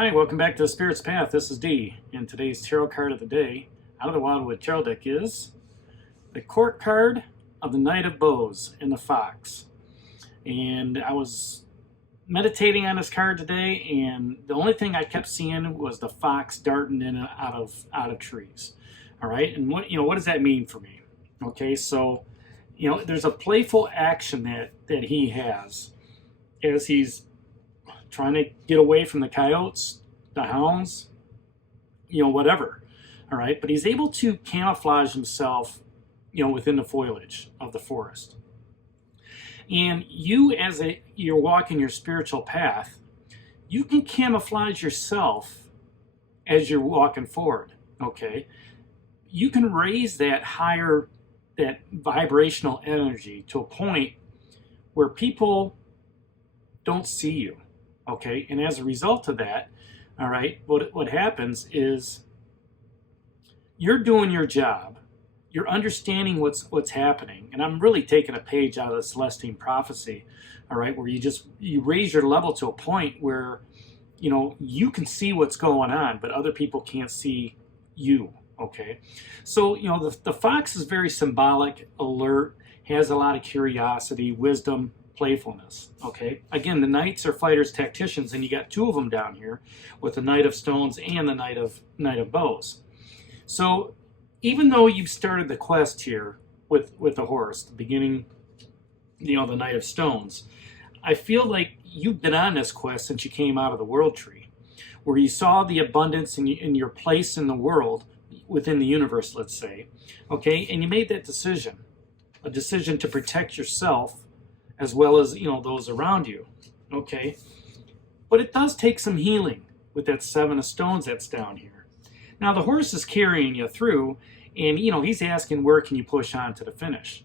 Hi, welcome back to the Spirit's Path. This is Dee, and today's tarot card of the day out of the Wildwood Tarot deck is the Court card of the Knight of Bows and the Fox. And I was meditating on this card today, and the only thing I kept seeing was the fox darting in and out of trees. All right, and what does that mean for me? Okay, so there's a playful action that he has as he's trying to get away from the coyotes, the hounds, whatever. All right, but he's able to camouflage himself, within the foliage of the forest. And you, you're walking your spiritual path, you can camouflage yourself as you're walking forward. Okay, you can raise that vibrational energy to a point where people don't see you. Okay, and as a result of that, all right, what happens is you're doing your job, you're understanding what's happening, and I'm really taking a page out of the Celestine prophecy, all right, where you raise your level to a point where you can see what's going on, but other people can't see you. Okay, so the fox is very symbolic, alert, has a lot of curiosity, wisdom, playfulness. Okay, again, the knights are fighters, tacticians, and you got two of them down here with the Knight of Stones and the Knight of Bows. So even though you've started the quest here with the horse, the beginning, the Knight of Stones, I feel like you've been on this quest since you came out of the world tree, where you saw the abundance in your place in the world, within the universe, let's say. Okay, and you made that decision, a decision to protect yourself as well as those around you. Okay, but it does take some healing with that Seven of Stones that's down here. Now the horse is carrying you through, and he's asking, where can you push on to the finish?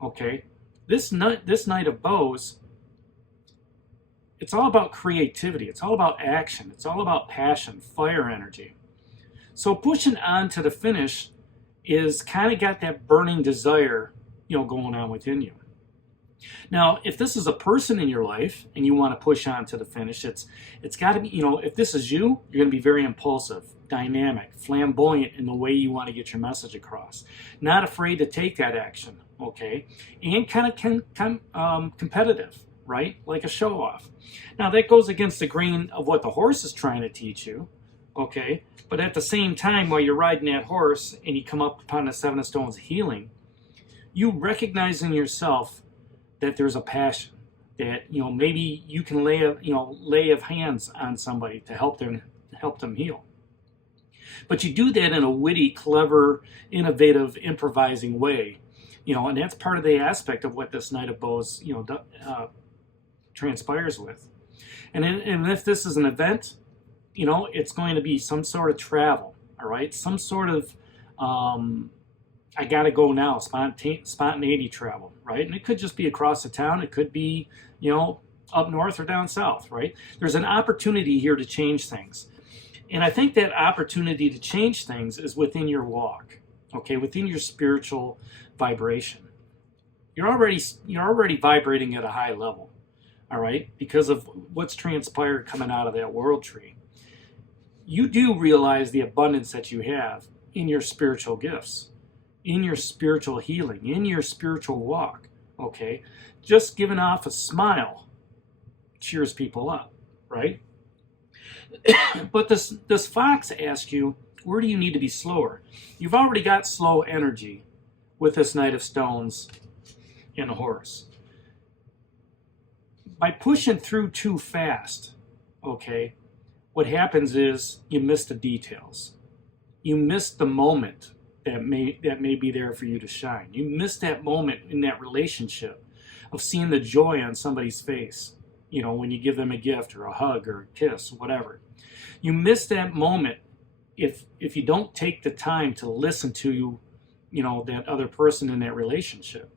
Okay, this Knight of Bows, it's all about creativity, it's all about action, it's all about passion, fire energy. So pushing on to the finish is kind of got that burning desire going on within you. Now, if this is a person in your life and you want to push on to the finish, it's got to be, if this is you, you're going to be very impulsive, dynamic, flamboyant in the way you want to get your message across. Not afraid to take that action, okay? And kind of competitive, right? Like a show-off. Now, that goes against the grain of what the horse is trying to teach you, okay? But at the same time, while you're riding that horse and you come up upon the Seven of Stones healing, you recognize in yourself that there's a passion, that maybe you can lay of hands on somebody to help them heal. But you do that in a witty, clever, innovative, improvising way, and that's part of the aspect of what this Knight of Bows transpires with. And if this is an event, it's going to be some sort of travel, all right, some sort of I gotta go now, spontaneity travel, right? And it could just be across the town. It could be, up north or down south, right? There's an opportunity here to change things. And I think that opportunity to change things is within your walk, okay? Within your spiritual vibration. You're already vibrating at a high level, all right? Because of what's transpired coming out of that world tree. You do realize the abundance that you have in your spiritual gifts, in your spiritual healing, in your spiritual walk, okay? Just giving off a smile cheers people up, right? But this fox asks you, where do you need to be slower? You've already got slow energy with this Knight of Stones and a horse. By pushing through too fast, okay, what happens is you miss the details. You miss the moment that may be there for you to shine. You miss that moment in that relationship of seeing the joy on somebody's face, when you give them a gift or a hug or a kiss, whatever. You miss that moment if you don't take the time to listen to that other person in that relationship.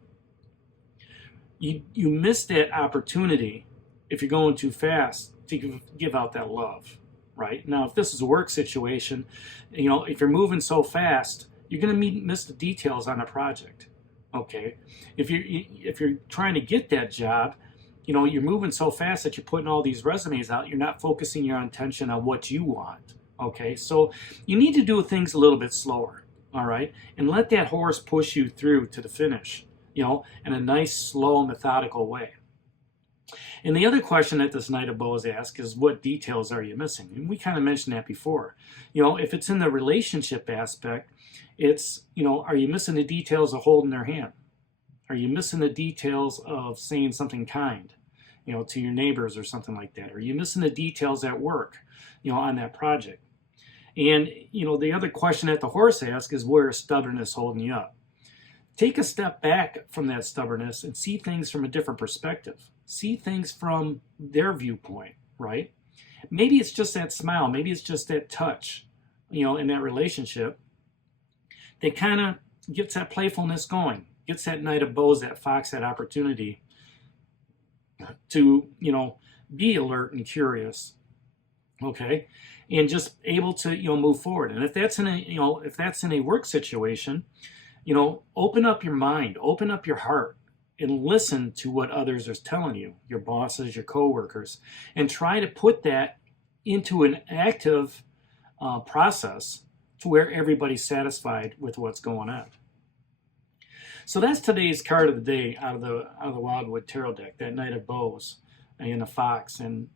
You miss that opportunity if you're going too fast to give out that love, right? Now, if this is a work situation, if you're moving so fast, you're going to miss the details on a project. Okay, if you're trying to get that job, you're moving so fast that you're putting all these resumes out. You're not focusing your attention on what you want. Okay, so you need to do things a little bit slower. All right, and let that horse push you through to the finish, in a nice, slow, methodical way. And the other question that this Knight of Bows asks is, what details are you missing? And we kind of mentioned that before. If it's in the relationship aspect, it's, are you missing the details of holding their hand? Are you missing the details of saying something kind, to your neighbors or something like that? Are you missing the details at work, on that project? And, the other question that the horse asks is, where is stubbornness holding you up? Take a step back from that stubbornness and see things from a different perspective. See things from their viewpoint, right? Maybe it's just that smile. Maybe it's just that touch, in that relationship that kind of gets that playfulness going, gets that Knight of Bows, that fox, that opportunity to, be alert and curious, okay? And just able to, move forward. And if that's in a work situation, open up your mind, open up your heart, and listen to what others are telling you, your bosses, your coworkers, and try to put that into an active process to where everybody's satisfied with what's going on. So that's today's card of the day out of the Wildwood Tarot deck, that Knight of Bows and the fox. And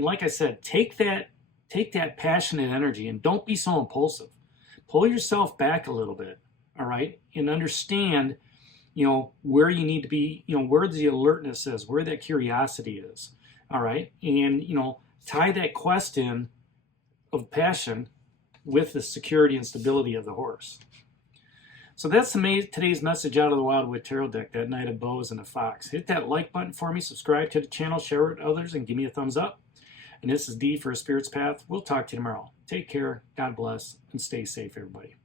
like I said, take that passionate energy and don't be so impulsive. Pull yourself back a little bit, all right, and understand where you need to be, where the alertness is, where that curiosity is, all right? And, tie that quest in of passion with the security and stability of the horse. So that's today's message out of the Wildwood Tarot deck, that Knight of Bows and the fox. Hit that like button for me, subscribe to the channel, share it with others, and give me a thumbs up. And this is D for A Spirit's Path. We'll talk to you tomorrow. Take care, God bless, and stay safe, everybody.